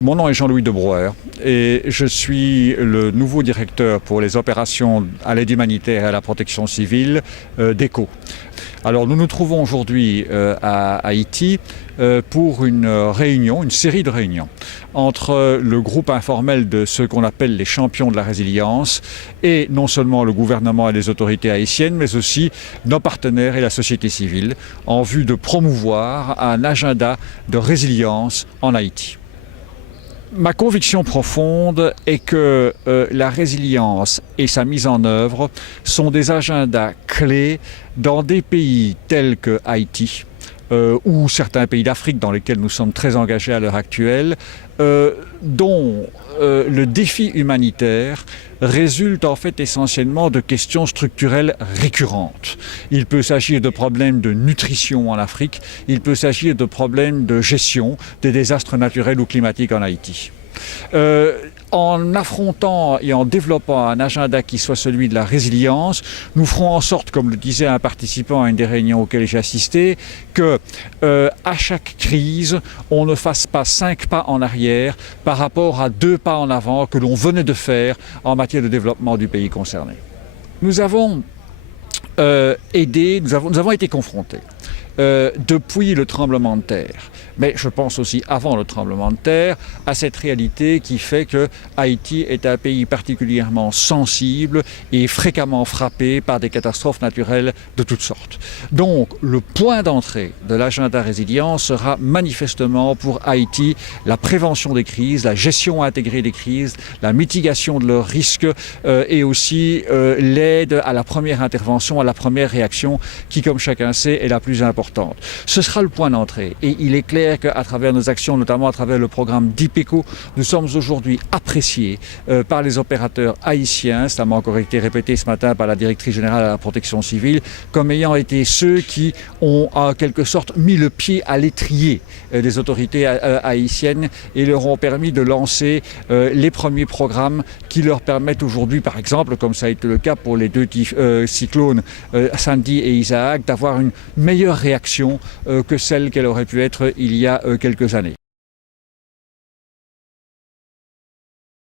Mon nom est Jean-Louis de Brouwer et je suis le nouveau directeur pour les opérations à l'aide humanitaire et à la protection civile d'ECHO. Alors nous nous trouvons aujourd'hui à Haïti pour une série de réunions entre le groupe informel de ceux qu'on appelle les champions de la résilience et non seulement le gouvernement et les autorités haïtiennes, mais aussi nos partenaires et la société civile en vue de promouvoir un agenda de résilience en Haïti. Ma conviction profonde est que la résilience et sa mise en œuvre sont des agendas clés dans des pays tels que Haïti ou certains pays d'Afrique dans lesquels nous sommes très engagés à l'heure actuelle, dont le défi humanitaire résulte en fait essentiellement de questions structurelles récurrentes. Il peut s'agir de problèmes de nutrition en Afrique, il peut s'agir de problèmes de gestion des désastres naturels ou climatiques en Haïti. En affrontant et en développant un agenda qui soit celui de la résilience, nous ferons en sorte, comme le disait un participant à une des réunions auxquelles j'ai assisté, que à chaque crise, on ne fasse pas 5 pas en arrière par rapport à 2 pas en avant que l'on venait de faire en matière de développement du pays concerné. Nous avons nous avons été confrontés depuis le tremblement de terre, mais je pense aussi avant le tremblement de terre, à cette réalité qui fait que Haïti est un pays particulièrement sensible et fréquemment frappé par des catastrophes naturelles de toutes sortes. Donc le point d'entrée de l'agenda résilience sera manifestement pour Haïti la prévention des crises, la gestion intégrée des crises, la mitigation de leurs risques et aussi l'aide à la première intervention, à la première réaction qui, comme chacun sait, est la plus importante. Ce sera le point d'entrée et il est clair qu'à travers nos actions, notamment à travers le programme d'IPECO, nous sommes aujourd'hui appréciés par les opérateurs haïtiens, cela m'a encore été répété ce matin par la directrice générale à la protection civile, comme ayant été ceux qui ont en quelque sorte mis le pied à l'étrier des autorités haïtiennes et leur ont permis de lancer les premiers programmes qui leur permettent aujourd'hui, par exemple, comme ça a été le cas pour les 2 cyclones Sandy et Isaac, d'avoir une meilleure réaction que celle qu'elle aurait pu être il y a quelques années.